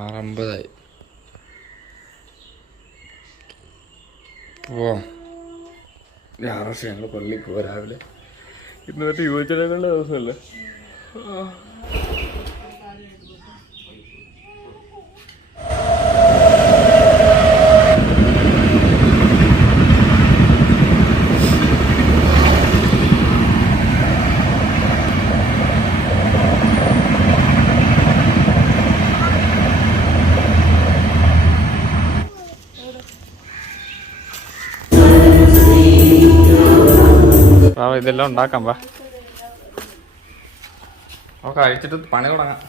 6:50 പോവാം. ഞായറാഴ്ച ഞങ്ങൾ പള്ളിയിൽ പോവാം രാവിലെ. ഇന്ന് മറ്റേ യുവജനങ്ങളുടെ ദിവസമല്ലേ. ഇതെല്ലാം ഉണ്ടാക്കാം. നമുക്ക് കഴിച്ചിട്ട് പണി തുടങ്ങാം.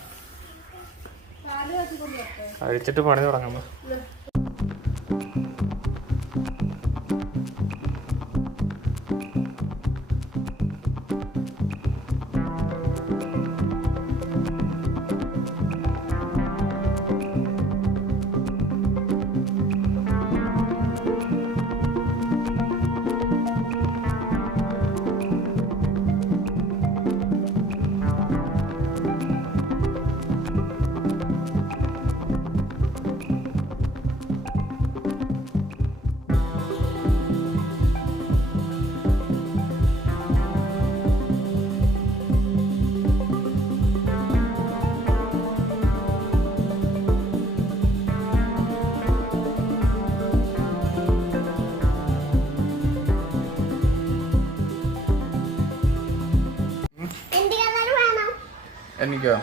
എനിക്കോ?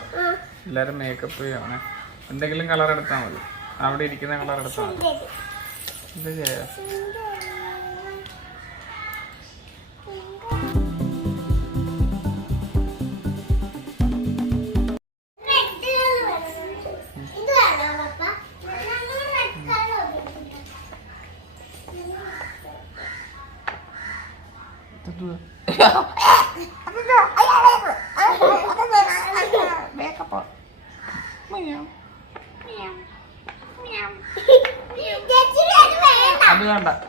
എല്ലാരും മേക്കപ്പ് ചെയ്യണേ. എന്തെങ്കിലും കളർ എടുത്താൽ മതി. അവിടെ ഇരിക്കുന്ന കളർ എടുത്താൽ മതി. എന്താ ചെയ്യാ?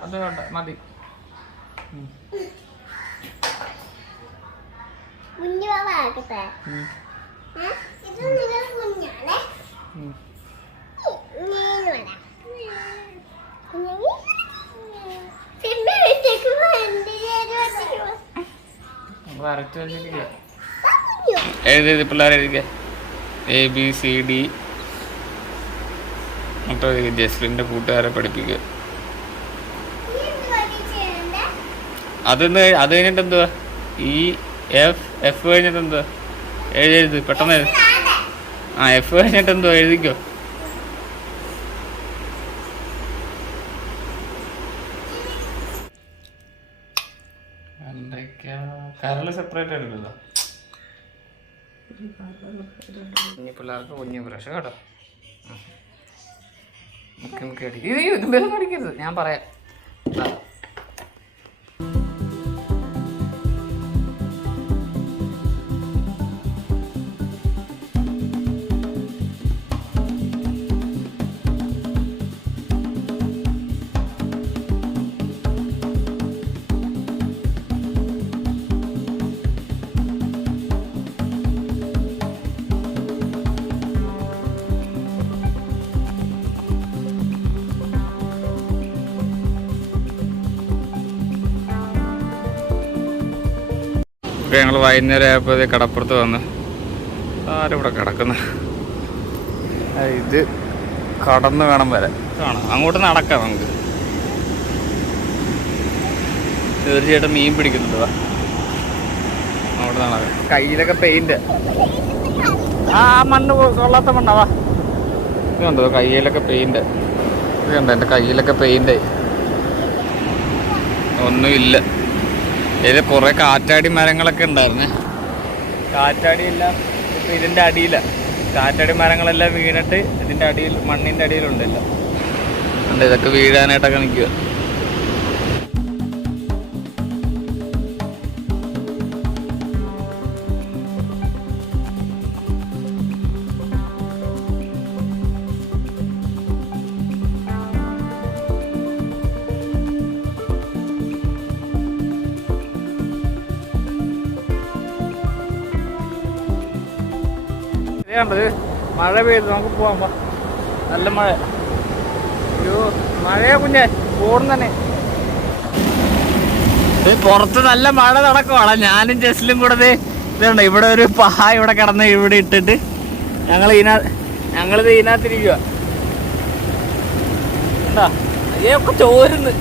അത് വേണ്ട മതി. എഴുതി പിള്ളേരെ എഴുതിക്ക. ABCD എന്നിട്ട് ജസ്ലിൻ്റെ കൂട്ടുകാരെ പഠിപ്പിക്കുക. അത് കഴിഞ്ഞിട്ട് എന്തുവാ? F കഴിഞ്ഞിട്ട് എന്തുവാ? എഴുതി പെട്ടെന്ന് എഴുതി. F കഴിഞ്ഞിട്ട് എന്തുവാ? എഴുതിക്കോ. എന്തൊക്കെയാ കരള് സെപ്പറേറ്റ് ആയിട്ടില്ലല്ലോ. കുഞ്ഞു പിള്ളേർക്ക് കുഞ്ഞു ബ്രഷ് കേട്ടോ. ഇതും അടിക്കരുത്, ഞാൻ പറയാം. ഞങ്ങൾ വൈകുന്നേരം ആയപ്പോൾ കടപ്പുറത്ത് വന്ന് ആരും ഇവിടെ കിടക്കുന്നു. ഇത് കടന്ന് വേണം വരാൻ. കാണാം, അങ്ങോട്ട് നടക്കാം നമുക്ക്. തീർച്ചയായിട്ടും മീൻ പിടിക്കുന്നുണ്ട്. അങ്ങോട്ട് നടക്കാം. കയ്യിലൊക്കെ പെയിന്റ്, മണ്ണ് കൊള്ളാത്ത മണ്ണാവാ. ഇത് കണ്ടോ കയ്യിലൊക്കെ പെയിന്റ്. ഇത് കണ്ടോ എൻ്റെ കയ്യിലൊക്കെ പെയിന്റ്. ഒന്നുമില്ല. ഇതിൽ കുറേ കാറ്റാടി മരങ്ങളൊക്കെ ഉണ്ടായിരുന്നേ. കാറ്റാടി എല്ലാം ഇപ്പം ഇതിൻ്റെ അടിയിലാണ്. കാറ്റാടി മരങ്ങളെല്ലാം വീണിട്ട് ഇതിൻ്റെ അടിയിൽ, മണ്ണിൻ്റെ അടിയിലുണ്ടല്ലോ. ഉണ്ട്, ഇതൊക്കെ വീഴാനായിട്ടൊക്കെ നിൽക്കുക. കണ്ടത് മഴ പെയ്ത് നമുക്ക് പോകാൻ. നല്ല മഴ. അയ്യോ മഴയാ കുഞ്ഞെ, പോടും തന്നെ. പുറത്ത് നല്ല മഴ നടക്കുവാണ്. ഞാനും ജസ്ലും കൂടെ ഇതുണ്ട്, ഇവിടെ ഒരു ഇവിടെ കിടന്ന് ഇവിടെ ഇട്ടിട്ട് ഞങ്ങളിത് ഇതിനകത്തിരിക്കുക. എന്താ അയ്യൊക്കെ ചോരുന്ന്.